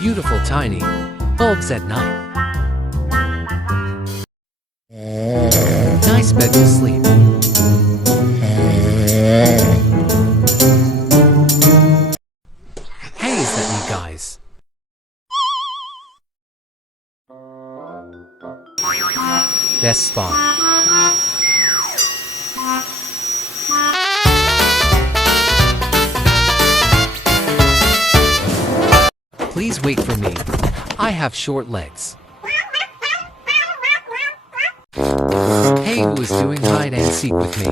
Beautiful tiny bulbs at night. Nice bed to sleep. Hey, is that you guys? Best spot. Please wait for me. I have short legs. Hey, who is doing hide and seek with me?